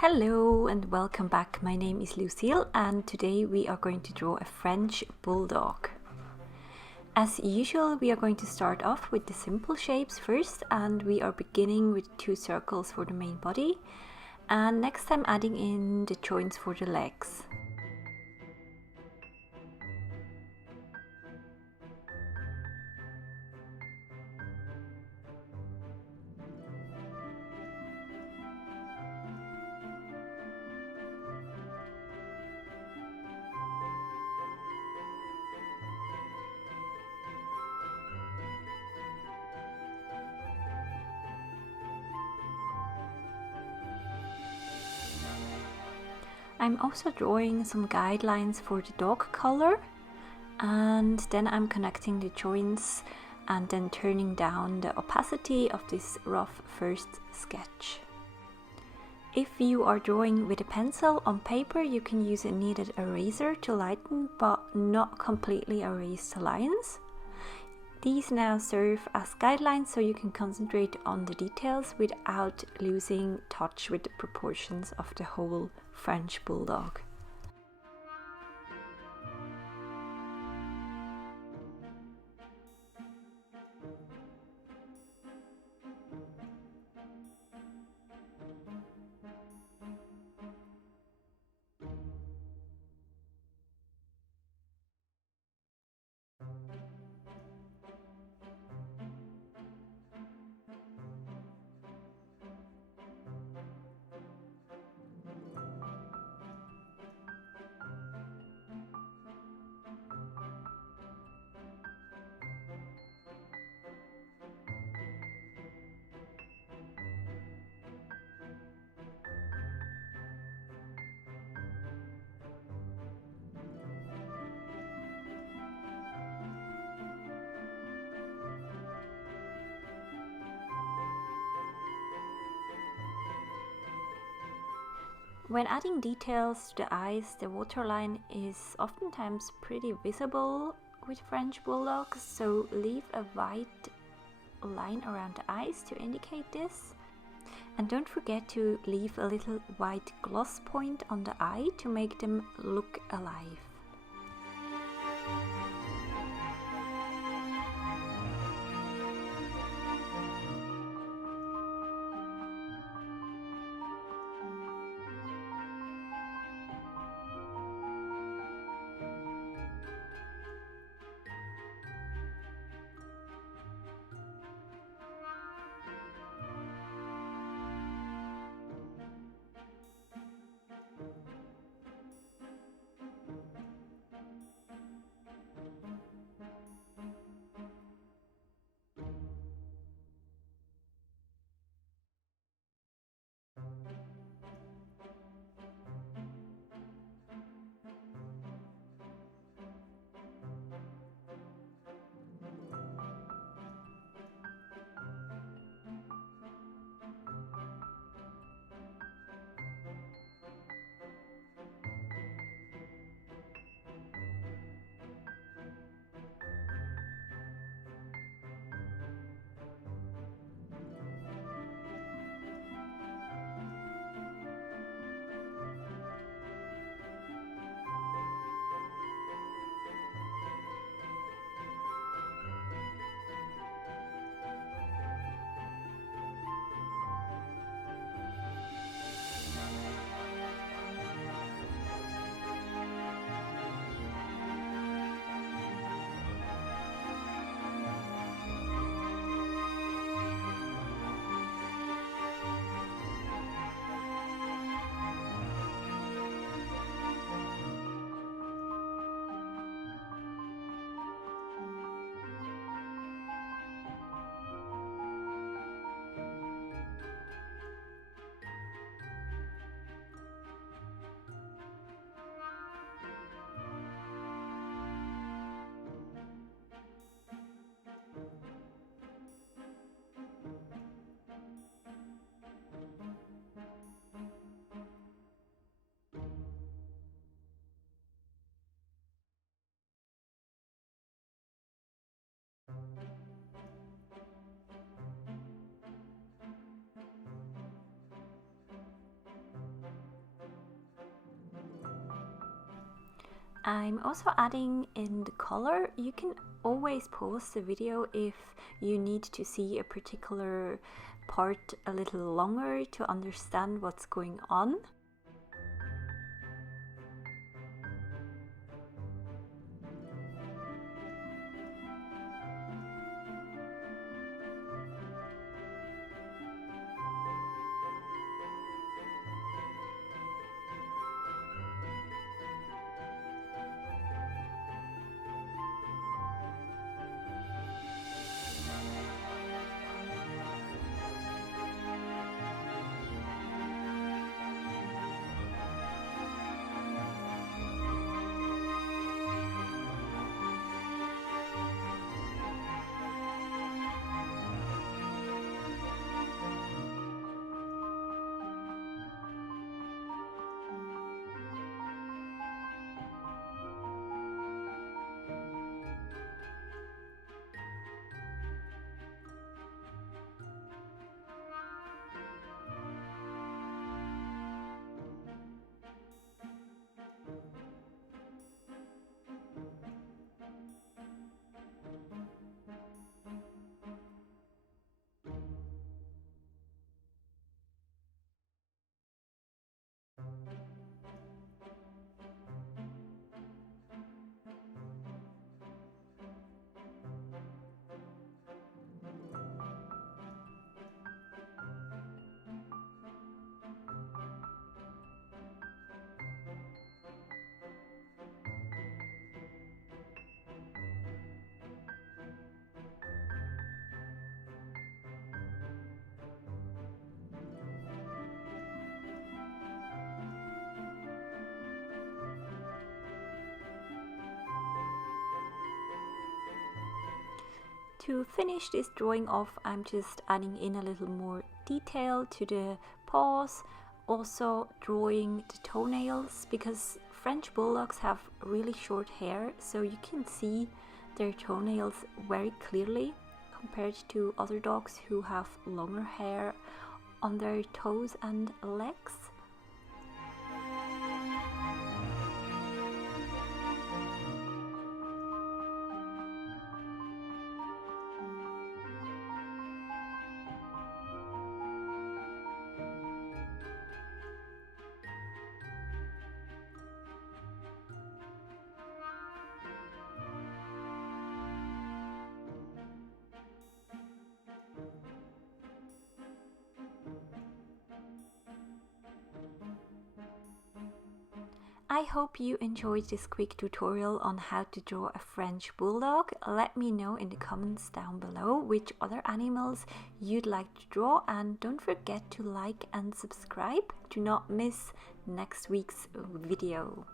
Hello and welcome back. My name is Lucille and today we are going to draw a French Bulldog. As usual, we are going to start off with the simple shapes first, and we are beginning with 2 circles for the main body, and next time adding in the joints for the legs. I'm also drawing some guidelines for the dog color, and then I'm connecting the joints and then turning down the opacity of this rough first sketch. If you are drawing with a pencil on paper, you can use a kneaded eraser to lighten but not completely erase the lines. These now serve as guidelines so you can concentrate on the details without losing touch with the proportions of the whole French Bulldog. When adding details to the eyes, the waterline is oftentimes pretty visible with French Bulldogs, so leave a white line around the eyes to indicate this. And don't forget to leave a little white gloss point on the eye to make them look alive. I'm also adding in the color. You can always pause the video if you need to see a particular part a little longer to understand what's going on. To finish this drawing off, I'm just adding in a little more detail to the paws, also drawing the toenails, because French Bulldogs have really short hair, so you can see their toenails very clearly compared to other dogs who have longer hair on their toes and legs. I hope you enjoyed this quick tutorial on how to draw a French Bulldog. Let me know in the comments down below which other animals you'd like to draw, and don't forget to like and subscribe to not miss next week's video.